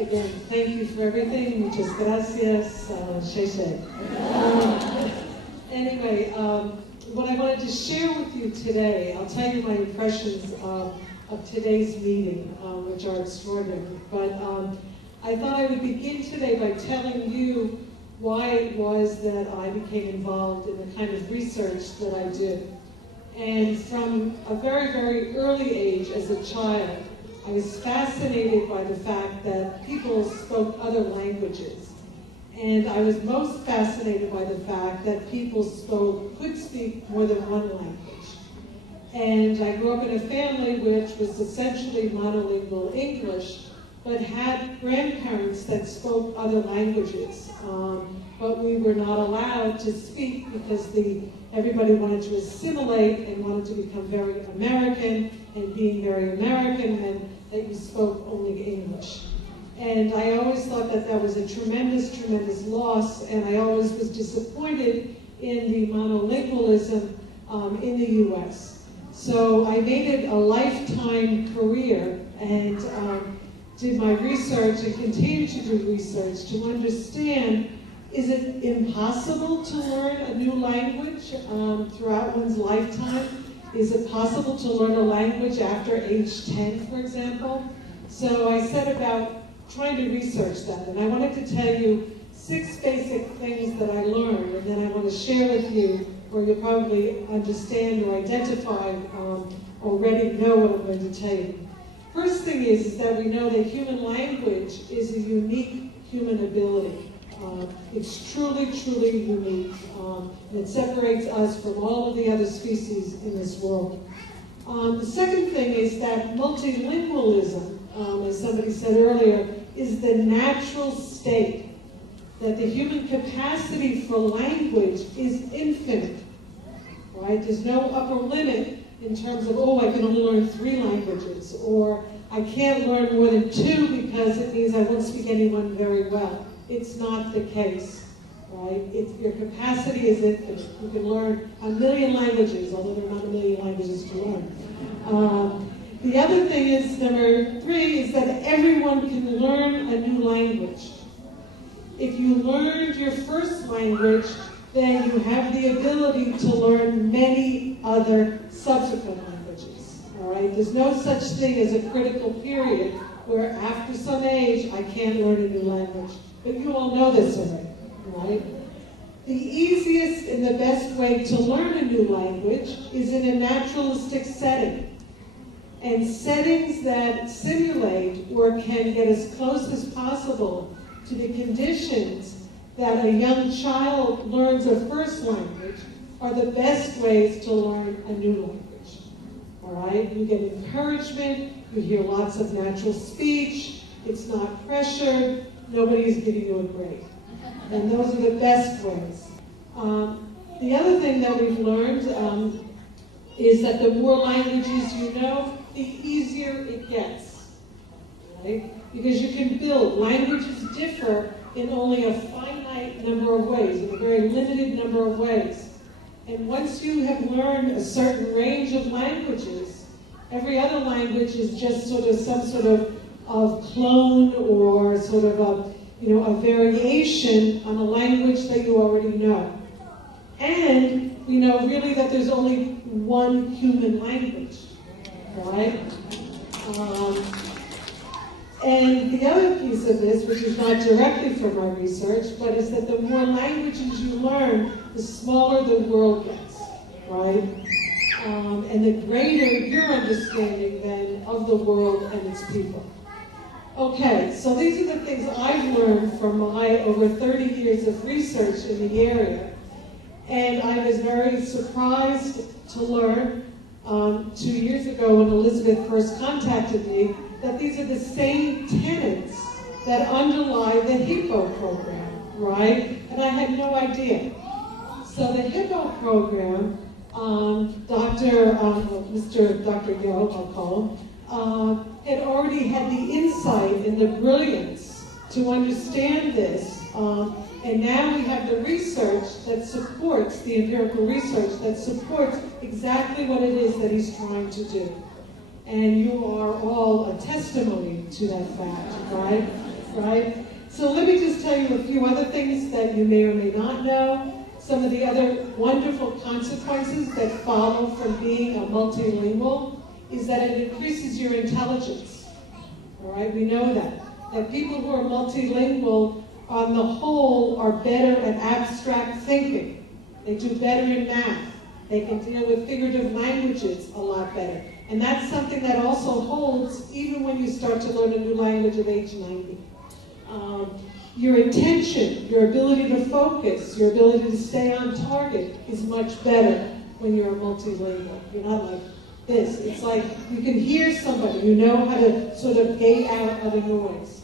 again, thank you for everything. Muchas gracias. Sheshe. Anyway, what I wanted to share with you today, I'll tell you my impressions of today's meeting, which are extraordinary. But I thought I would begin today by telling you why it was that I became involved in the kind of research that I did. And from a very, very early age as a child, I was fascinated by the fact that people spoke other languages. And I was most fascinated by the fact that people could speak more than one language. And I grew up in a family which was essentially monolingual English, but had grandparents that spoke other languages. But we were not allowed to speak because everybody wanted to assimilate and wanted to become very American, and being very American meant that you spoke only English. And I always thought that that was a tremendous, tremendous loss, and I always was disappointed in the monolingualism in the US. So I made it a lifetime career and did my research and continue to do research to understand, is it impossible to learn a new language throughout one's lifetime? Is it possible to learn a language after age 10, for example? So I set about trying to research that, and I wanted to tell you 6 basic things that I learned, and then I want to share with you where you'll probably understand or identify, already know what I'm going to tell you. First thing is that we know that human language is a unique human ability. It's truly, truly unique. And it separates us from all of the other species in this world. The second thing is that multilingualism, as somebody said earlier, is the natural state. That the human capacity for language is infinite. Right? There's no upper limit in terms of, oh, I can only learn 3 languages, or I can't learn more than 2 because it means I won't speak anyone very well. It's not the case, right? Your capacity is infinite. You can learn 1,000,000 languages, although there are not 1,000,000 languages to learn. The other thing is, number 3, is that everyone can learn a new language. If you learned your first language, then you have the ability to learn many other subsequent languages, all right? There's no such thing as a critical period where after some age, I can't learn a new language. But you all know this already, right? The easiest and the best way to learn a new language is in a naturalistic setting. And settings that simulate or can get as close as possible to the conditions that a young child learns a first language are the best ways to learn a new language. All right? You get encouragement, you hear lots of natural speech, it's not pressured, nobody's giving you a grade. And those are the best ways. The other thing that we've learned is that the more languages you know, the easier it gets, right? Because you can build. Languages differ in only a finite number of ways, in a very limited number of ways. And once you have learned a certain range of languages, every other language is just sort of some sort of clone or sort of a variation on a language that you already know. And we know really that there's only one human language, right? And the other piece of this, which is not directly from my research, but is that the more languages you learn, the smaller the world gets, right? And the greater your understanding then of the world and its people. Okay, so these are the things I've learned from my over 30 years of research in the area. And I was very surprised to learn 2 years ago when Elizabeth first contacted me that these are the same tenets that underlie the HIPPO program, right? And I had no idea. So the HIPPO program, Dr. Yo, I'll call him, had already had the insight and the brilliance to understand this. And now we have the research that supports, the empirical research that supports exactly what it is that he's trying to do. And you are all a testimony to that fact, right? right? So let me just tell you a few other things that you may or may not know. Some of the other wonderful consequences that follow from being a multilingual is that it increases your intelligence. All right, we know that people who are multilingual on the whole are better at abstract thinking. They do better in math. They can deal with figurative languages a lot better. And that's something that also holds even when you start to learn a new language at age 90. Your attention, your ability to focus, your ability to stay on target is much better when you're multilingual. You're not like this. It's like you can hear somebody. You know how to sort of gate out other noise.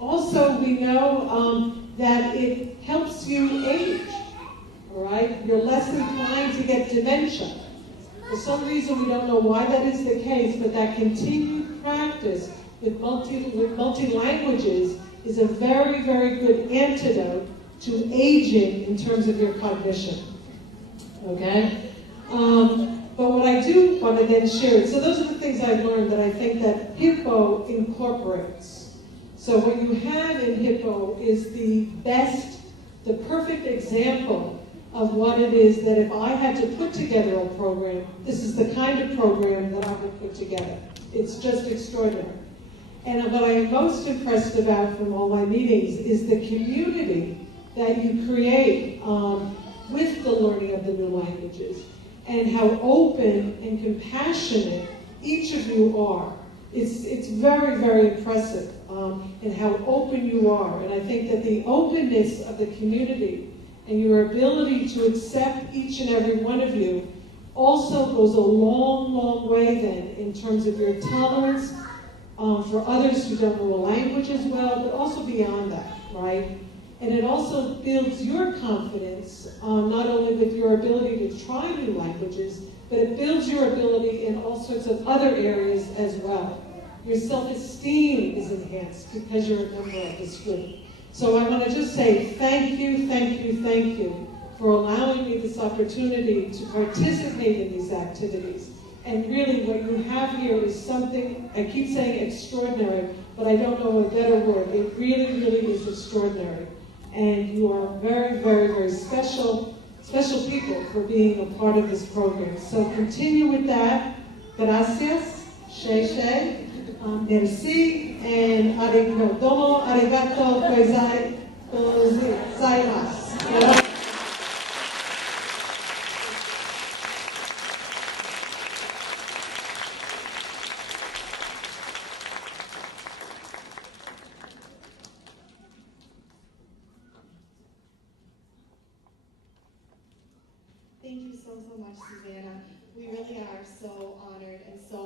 Also, we know that it helps you age. All right? You're less inclined to get dementia. For some reason, we don't know why that is the case, but that continued practice with multi-languages is a very, very good antidote to aging in terms of your cognition. Okay? But what I do want to then share, so those are the things I've learned that I think that Hippo incorporates. So what you have in Hippo is the perfect example of what it is that if I had to put together a program, this is the kind of program that I would put together. It's just extraordinary. And what I'm most impressed about from all my meetings is the community that you create with the learning of the new languages and how open and compassionate each of you are. It's very, very impressive in how open you are. And I think that the openness of the community and your ability to accept each and every one of you also goes a long, long way then in terms of your tolerance for others who don't know a language as well, but also beyond that, right? And it also builds your confidence, not only with your ability to try new languages, but it builds your ability in all sorts of other areas as well. Your self-esteem is enhanced because you're a member of this group. So I want to just say thank you, thank you, thank you for allowing me this opportunity to participate in these activities. And really what you have here is something, I keep saying extraordinary, but I don't know a better word. It really, really is extraordinary. And you are very, very, very special people for being a part of this program. So continue with that. Gracias, Shei, merci, and domo arigato gozaimasu. Thank you so much, Susanna. We really are so honored and so